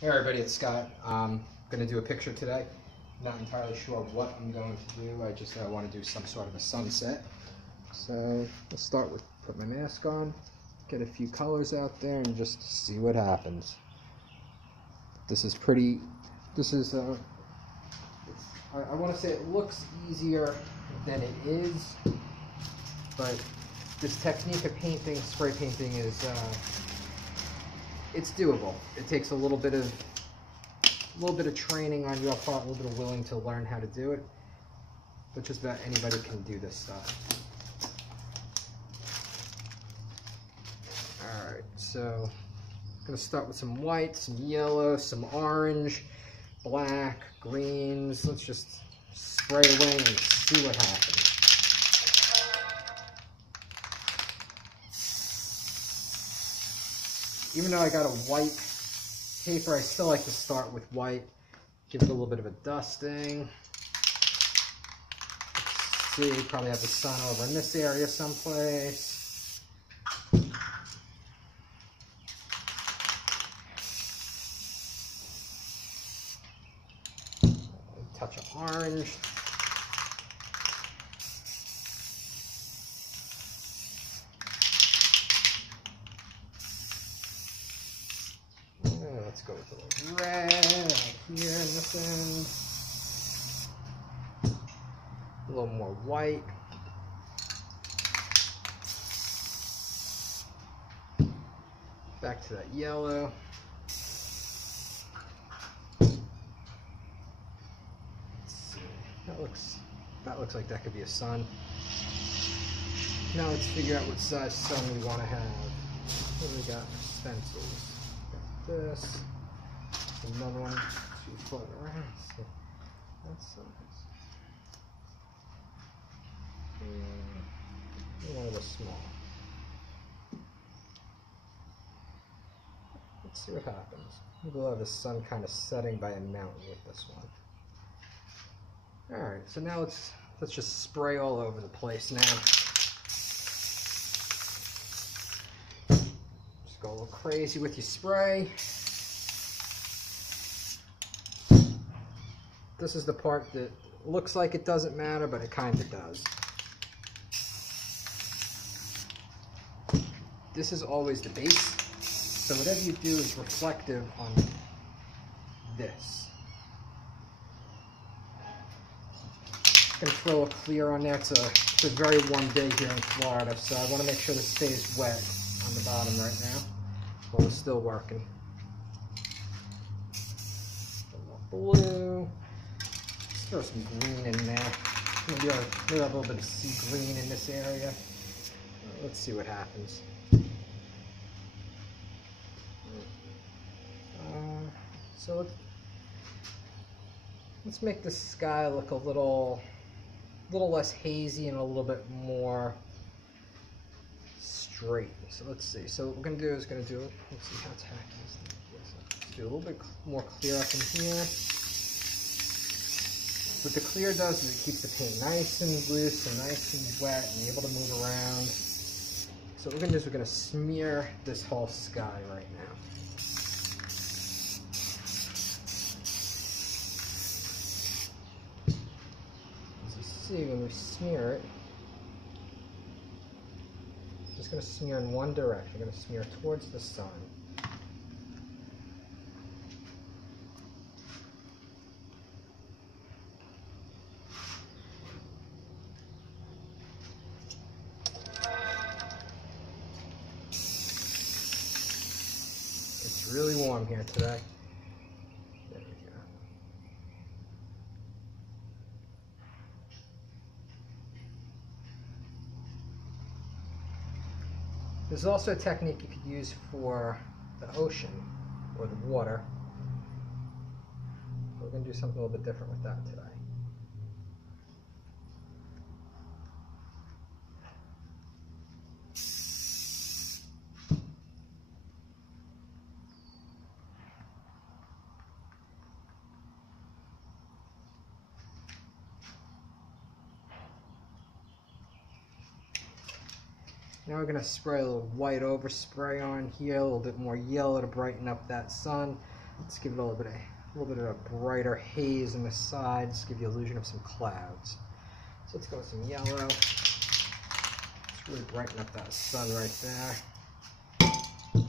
Hey everybody, it's Scott. I'm going to do a picture today. Not entirely sure what I'm going to do. I just want to do some sort of a sunset. So let's start with put my mask on, get a few colors out there, and just see what happens. This is pretty. This is. I want to say it looks easier than it is, but this technique of painting, spray painting, is. It's doable. It takes a little bit of training on your part, a little bit of willing to learn how to do it. But just about anybody can do this stuff. Alright, so I'm going to start with some white, some yellow, some orange, black, greens. Let's just spray away and see what happens. Even though I got a white paper, I still like to start with white. Give it a little bit of a dusting. Let's see, probably have the sun over in this area someplace. A touch of orange. Let's go with a little red right here in this end. A little more white. Back to that yellow. Let's see. That looks like that could be a sun. Now let's figure out what size sun we want to have. What do we got for stencils? This, another one to float around. So that's size. One of the small. Let's see what happens. We'll have the sun kind of setting by a mountain with this one. All right, so now let's just spray all over the place now. Go a little crazy with your spray. This is the part that looks like it doesn't matter, but it kind of does. This is always the base, so whatever you do is reflective on this. I'm going to throw a clear on there. It's a very warm day here in Florida, so I want to make sure this stays wet on the bottom right now while we're still working. Blue. Let's throw some green in there. Maybe have a little bit of sea green in this area. Let's see what happens. So let's make the sky look a little less hazy and a little bit more straight. So let's see. So what we're going to do is let's see how tacky this thing is. Let's do a little bit more clear up in here. What the clear does is it keeps the paint nice and loose and nice and wet and able to move around. So what we're going to do is we're going to smear this whole sky right now. As you see, when we smear it, just going to smear in one direction. I'm going to smear towards the sun. It's really warm here today. There we go. There's also a technique you could use for the ocean or the water. We're going to do something a little bit different with that today. Now we're going to spray a little white overspray on here, a little bit more yellow to brighten up that sun. Let's give it a little bit of a brighter haze in the sides, give you the illusion of some clouds. So let's go with some yellow. Let's really brighten up that sun right there. And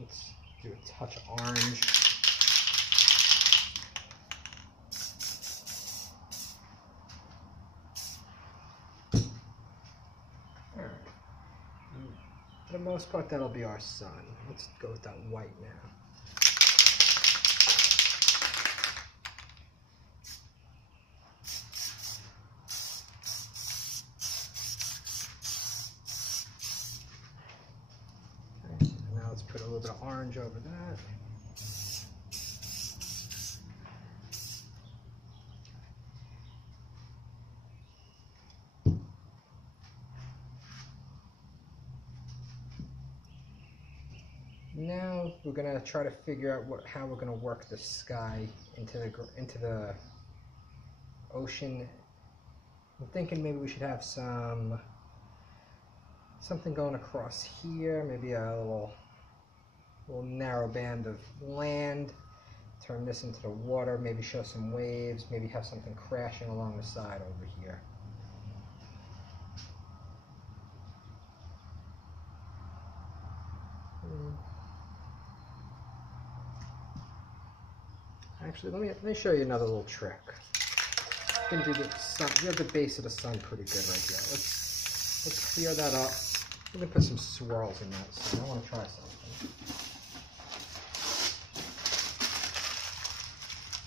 let's do a touch of orange. For the most part, that'll be our sun. Let's go with that white now. Okay. Now let's put a little bit of orange over that. Now we're gonna try to figure out how we're gonna work the sky into the ocean. I'm thinking maybe we should have something going across here, maybe a little narrow band of land. Turn this into the water, maybe show some waves, maybe have something crashing along the side over here. Actually, let me show you another little trick. You can do the sun. You have the base of the sun pretty good right here. Let's clear that up. I'm gonna put some swirls in that sun. I want to try something.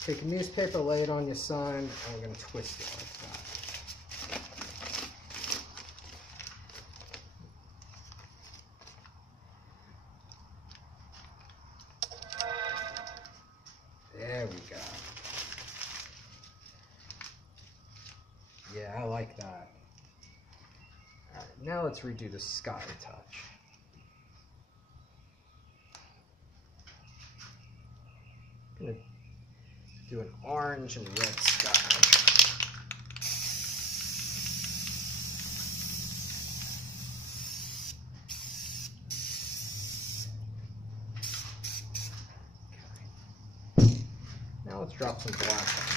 Take a newspaper, lay it on your sun, and we're gonna twist it like that. There we go. Yeah, I like that. All right, now let's redo the sky a touch. I'm gonna do an orange and red sky. Okay. Now let's drop some black on it.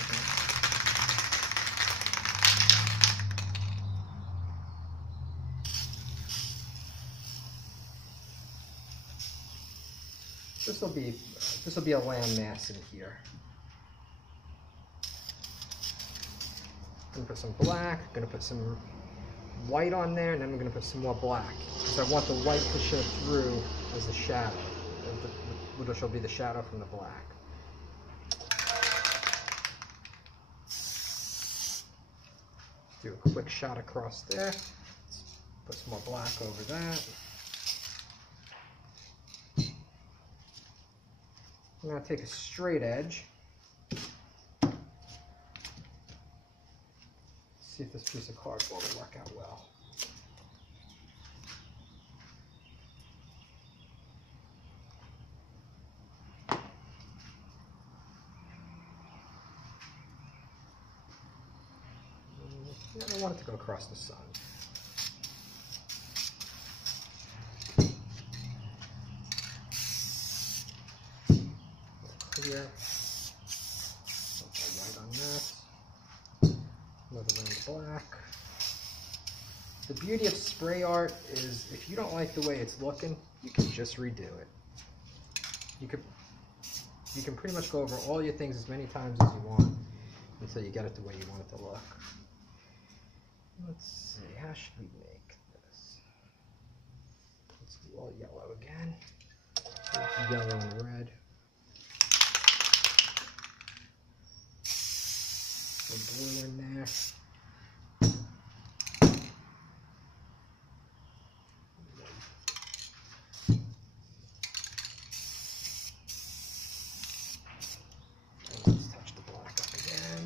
This will be a land mass in here. I'm gonna put some black, I'm gonna put some white on there, and then I'm gonna put some more black. Because I want the white to show through as a shadow, which will be the shadow from the black. Do a quick shot across there. Let's put some more black over that. I'm going to take a straight edge. See if this piece of cardboard will work out well. I don't want it to go across the sun. Clear. Right on that. Another round of black. The beauty of spray art is if you don't like the way it's looking, you can just redo it. You can pretty much go over all your things as many times as you want until you get it the way you want it to look. Let's see, how should we make this? Let's do all yellow again. Yellow and red. Blue in there. Let's touch the black up again.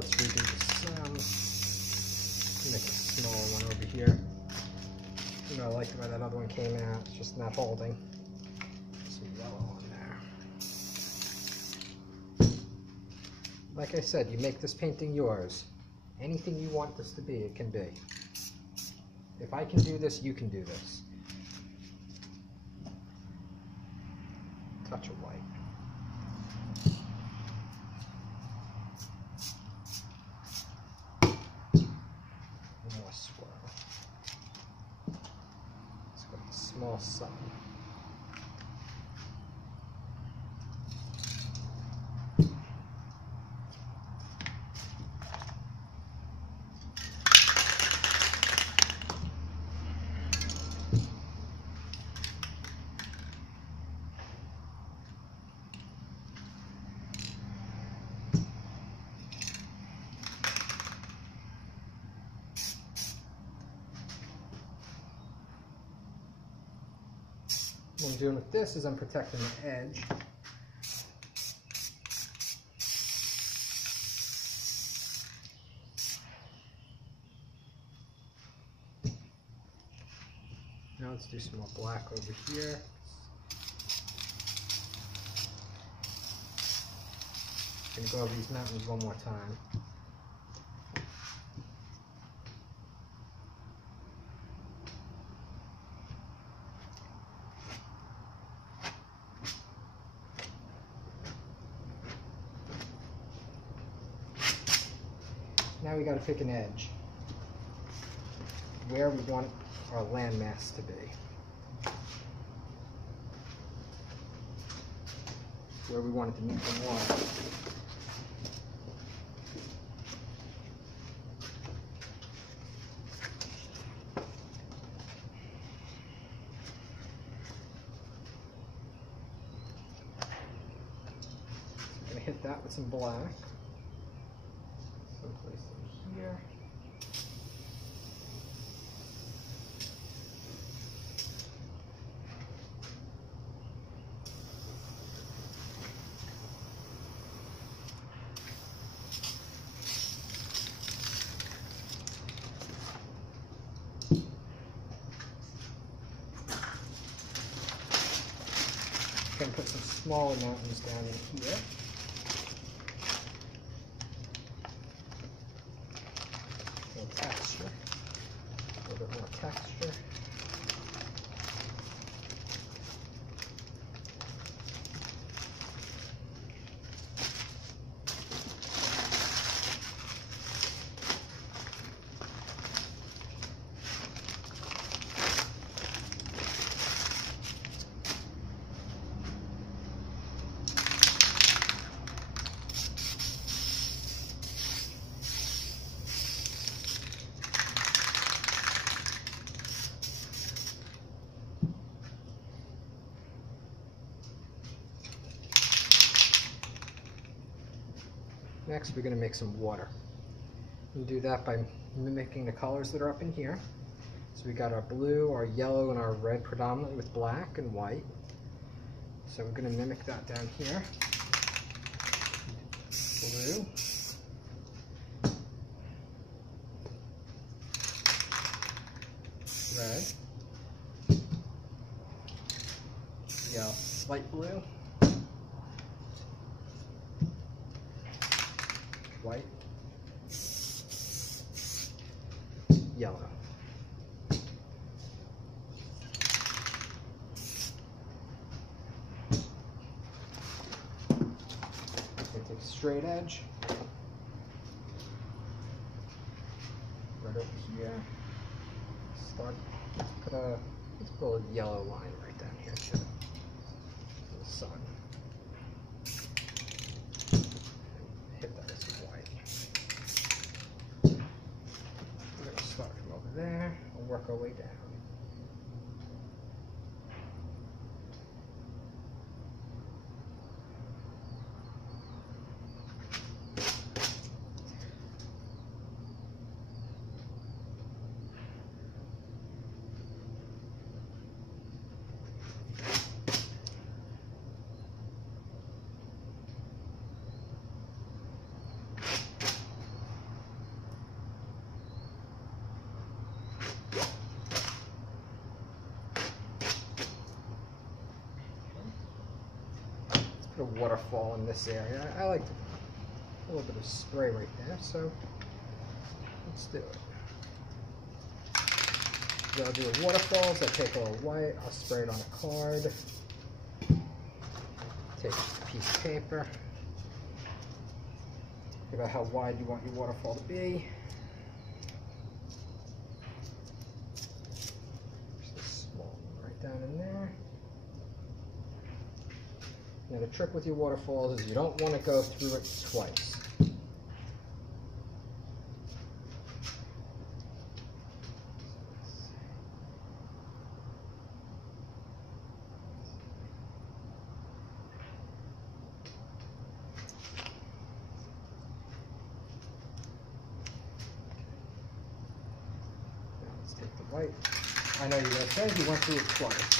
let's redo the sun. Make a small one over here. You know, I like the way that other one came out. It's just not holding. Some yellow on there. Like I said, you make this painting yours. Anything you want this to be, it can be. If I can do this, you can do this. Touch of white. One more swirl. Let's go with a small sun. What I'm doing with this is I'm protecting the edge. Now let's do some more black over here. I'm gonna go over these mountains one more time. Now we got to pick an edge where we want our landmass to be. Where we want it to meet the water. I'm going to hit that with some black. Someplace in here. I'm going to put some smaller mountains down in here. Texture, a little bit more texture. Next, we're going to make some water. We do that by mimicking the colors that are up in here. So we got our blue, our yellow, and our red predominantly with black and white. So we're going to mimic that down here. Blue. Red. Yellow. Light blue. White, yellow. Take a straight edge, right over here. Let's put a yellow line right down here too. The sun. There, we'll work our way down. waterfall in this area. I like a little bit of spray right there, so let's do it. What I'll do with waterfalls, I take a little white, I'll spray it on a card. Take just a piece of paper. Think about how wide you want your waterfall to be. Just a small one right down in there. Now the trick with your waterfalls is you don't want to go through it twice. Now let's take the white. I know you're going to say you went through it twice.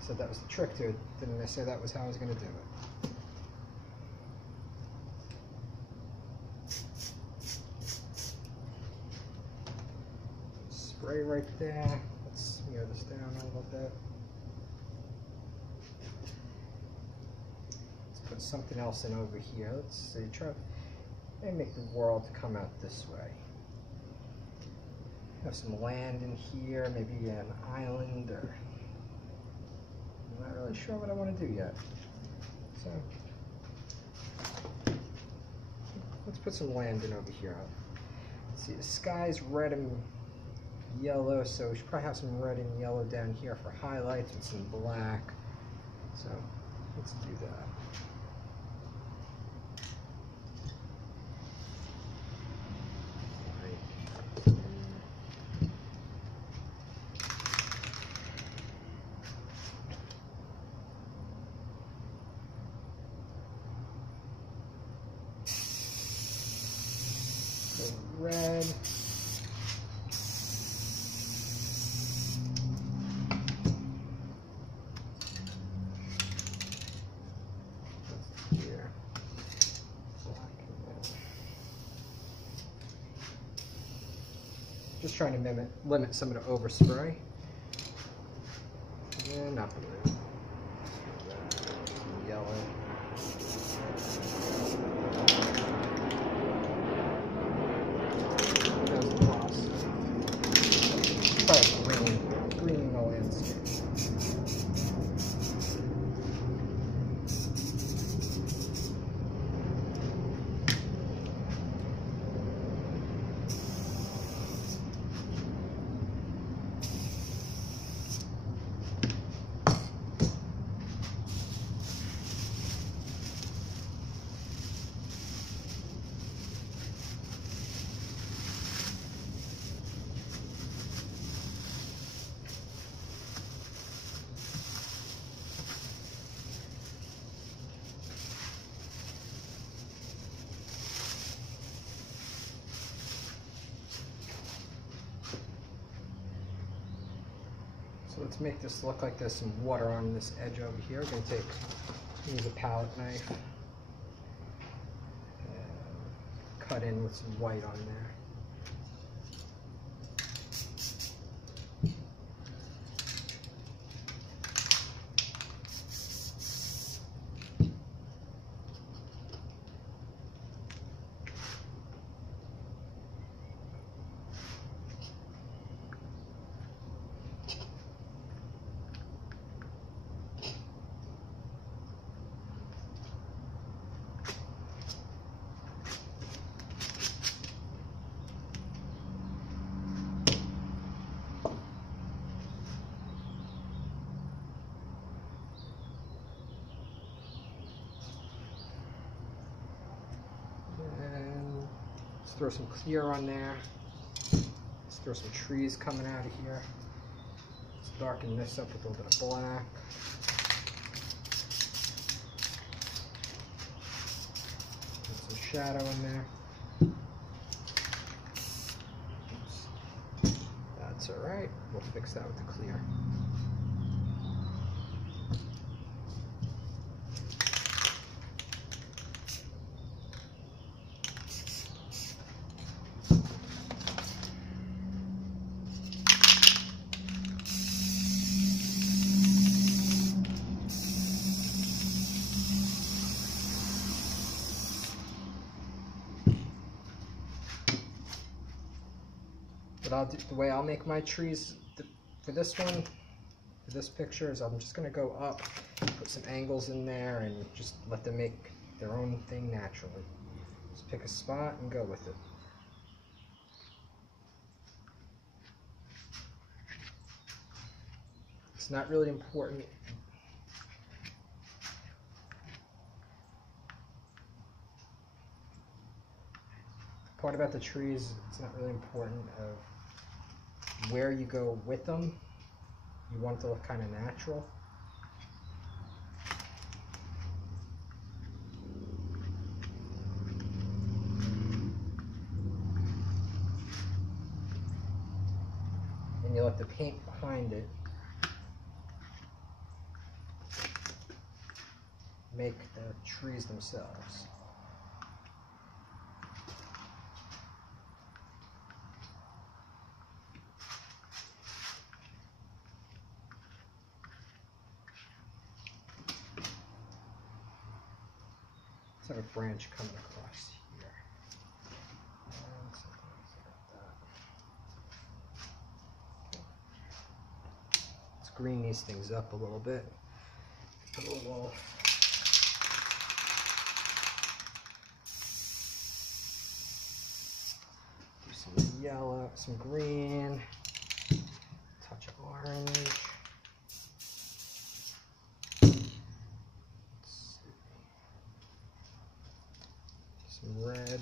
So that was the trick to it. Didn't I say that was how I was going to do it? Spray right there. Let's smear this down a little bit. Let's put something else in over here. Let's see. Try and make the world come out this way. Have some land in here, maybe an island or. I'm not really sure what I want to do yet. So let's put some land in over here. Let's see, the sky's red and yellow, so we should probably have some red and yellow down here for highlights and some black. So let's do that. Red. Here. Black and red. Just trying to limit some of the overspray. And not blue. Yellow. Greening the landscape. So let's make this look like there's some water on this edge over here. We're going to use a palette knife and cut in with some white on there. Throw some clear on there. Let's throw some trees coming out of here. Let's darken this up with a little bit of black. Put some shadow in there. Oops. That's all right. We'll fix that with the clear. What I'll do, the way I'll make my trees for this one, for this picture, is I'm just going to go up, put some angles in there, and just let them make their own thing naturally. Just pick a spot and go with it. It's not really important. The part about the trees, it's not really important of where you go with them. You want it to look kind of natural. And you let the paint behind it make the trees themselves. Let's have a branch coming across here. And something like that. Let's green these things up a little bit. Put a little some yellow, some green, touch of orange. Some red.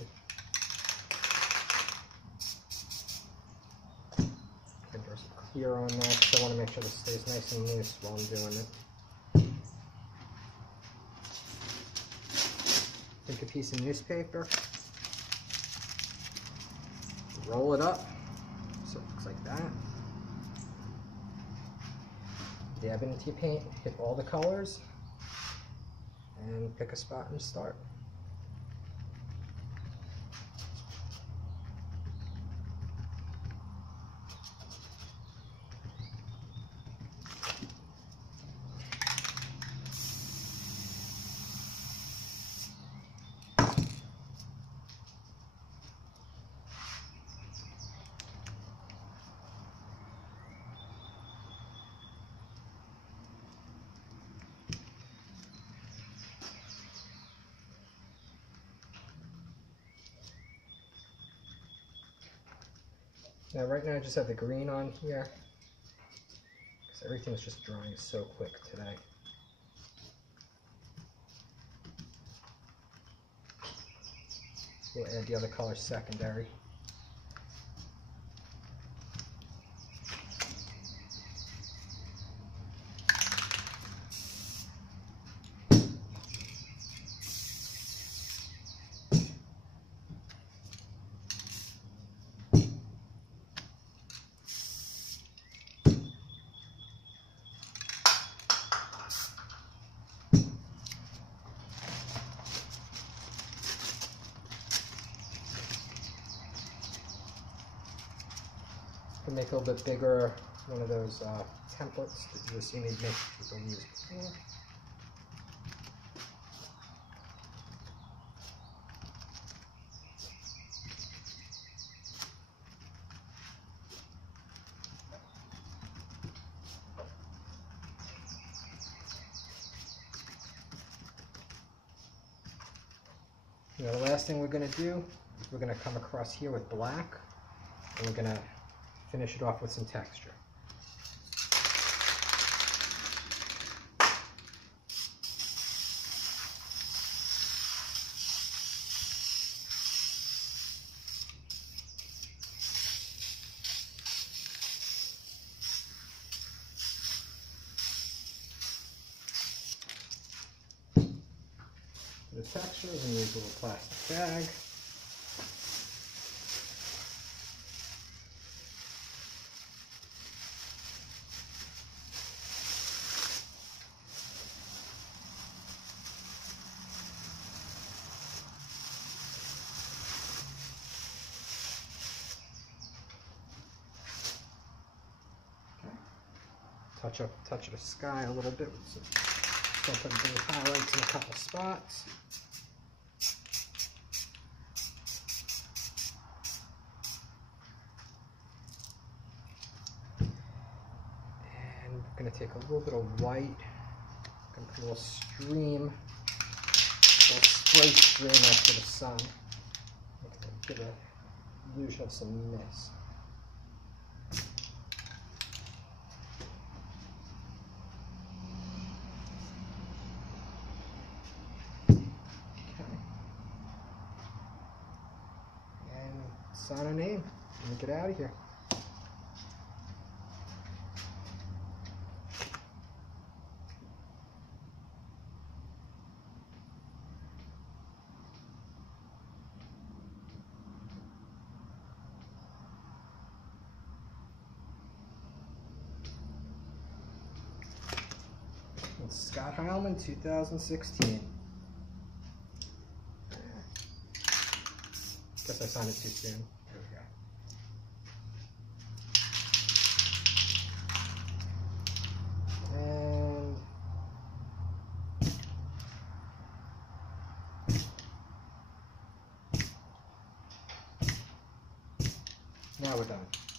And there's some clear on there because I want to make sure this stays nice and loose while I'm doing it. Take a piece of newspaper, roll it up so it looks like that. Dab it into your paint, hit all the colors, and pick a spot and start. Now right now I just have the green on here because everything's just drying so quick today. We'll add the other color secondary. Can make a little bit bigger, one of those templates that you've seen me make people use before. Now the last thing we're going to do is we're going to come across here with black, and we're going to finish it off with some texture. For the texture, we're going to use a little plastic bag. Touch of the sky a little bit with some blue highlights in a couple spots. take a little bit of white. I'm going to put a little stream, a little spray stream after the sun. Okay, give a illusion of some mist. Sign a name and get out of here. It's Scott Heilman, 2016. Guess I signed it too soon. There we go. And now we're done.